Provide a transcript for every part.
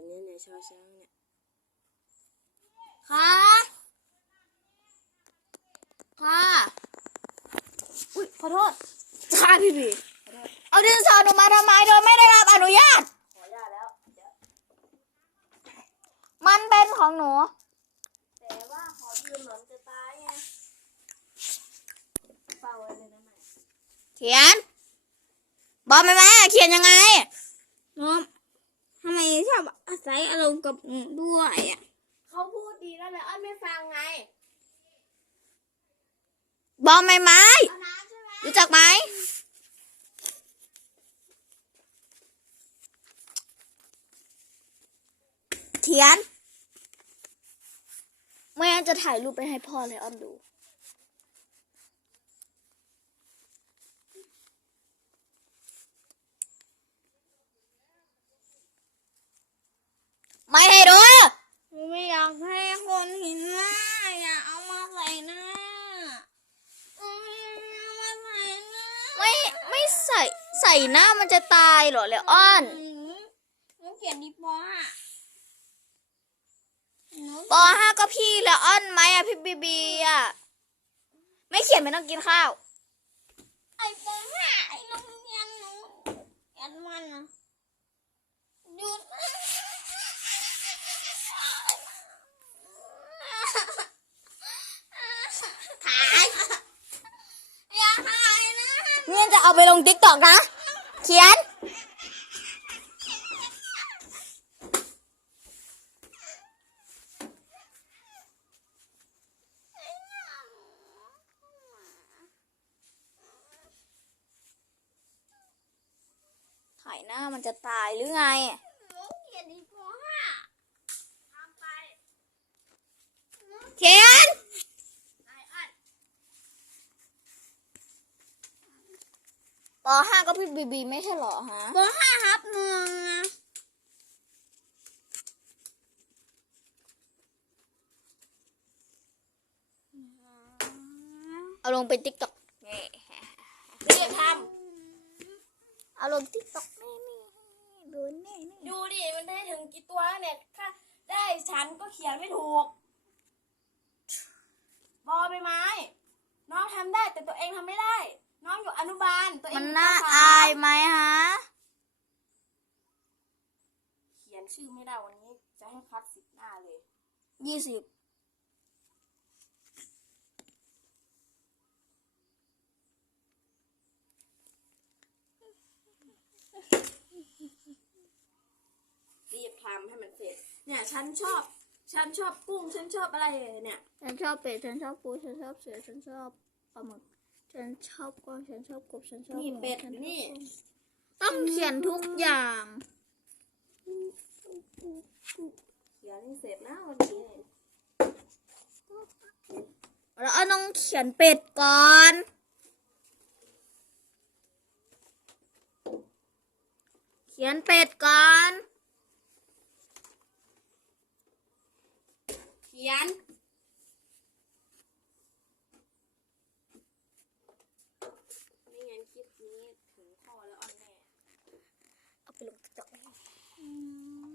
แบบนี้เนี่ยชอช้างเนี่ยค่ะค่ะอุ้ยขอโทษค่ะพี่บีเอาดินสอหนูมาทำไมโดยไม่ได้รับอนุญาต ขออนุญาตแล้วเดี๋ยวมันเป็นของหนู แต่ว่าขอยืมหนอนจะตายไงเฝ้าไว้เลยนะแม่เขียน บอกไหมแม่เขียนยังไงน้อง ทำไมชอบอาศัยอารมณ์กับหนูด้วยอะเขาพูดดีแล้วเลยอ้อนไม่ฟังไงบอกไหมไม้เอาน้ำใช่ไหมรู้จักไหมเขียนไม่งั้นจะถ่ายรูปไปให้พ่อเลยอ้อนดู ไม่ให้ดู หนูไม่อยากให้คนเห็นหน้าอย่าเอามาใส่หน้าเอามาใส่หน้า ไม่ไม่ใส่ใส่หน้ามันจะตายเหรอเลอ้อนหนูหนูเขียนดีปออะหนูปห้าก็พี่เลอ้อนไหมอะพี่บีบีอะไม่เขียนไม่ต้องกินข้าว ไอ้ปอห้าไอ้โรงเรียนหนูเขียนมันอะหยุดนะถ่ายอย่าถ่ายนะเนี่ยจะเอาไปลงติ๊กตอกนะ เขียนถ่ายหน้ามันจะตายหรือไงหนูเขียนดีปอห้า ทำไป เขียน ไอ้อ้อน ป ห้าก็พี่บีบีไม่ใช่เหรอฮะปอห้าครับหนึ่งนะเอาลงไปติ๊กตอกรีบทเอาลงติ๊กตอกแน่นี่ดูแน่ำดูดิ มันได้ถึงกี่ตัวแล้วเนี่ย ถ้าได้ฉันก็เขียนไม่ถูก บอใบไม้ น้องทำได้แต่ตัวเองทำไม่ได้ น้องอยู่อนุบาลตัวเองมันอยู่น่าปสมอายไหมฮะ เขียนชื่อไม่ได้วันนี้ จะให้คัดสิบหน้าเลยยี่สิบรีบทำให้มันเสร็จ เนี่ยฉันชอบ ฉันชอบกุ้ง ฉันชอบอะไรเนี่ย ฉันชอบเป็ด ฉันชอบปู ฉันชอบเสือ ฉันชอบปลาหมึก ฉันชอบกวางฉันชอบกบฉันชอบนี่หมูเป็ดฉัชอบนี่ต้องเขียนทุกอย่างเขียนให้เสร็จนะวันนี้เนี่ยแล้วเอาต้องเขียนเป็ดก่อน เขียนเป็ดก่อน เขียน ไม่งั้ นคลิปนี้ถึงพ่อแล้วอ้อนแน่เอาไปลงติ๊กต็อกอื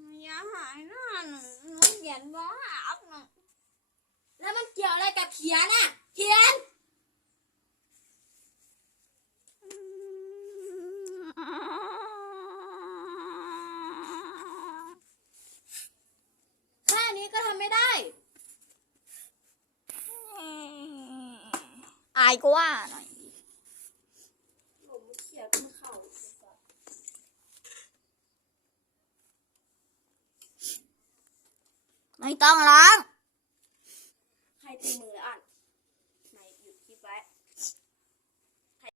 มอย่าหายหน้าหนูหนูเขียนปอห้าครับหนึ่งแล้วมันเกี่ยวอะไรกับเขียนอะ เขียนแค่นี้ก็ทำไม่ได้ อายก็ว่าหน่อย หนูเขียนไม่เข้า ไม่ต้องล้าง ใครตีมือ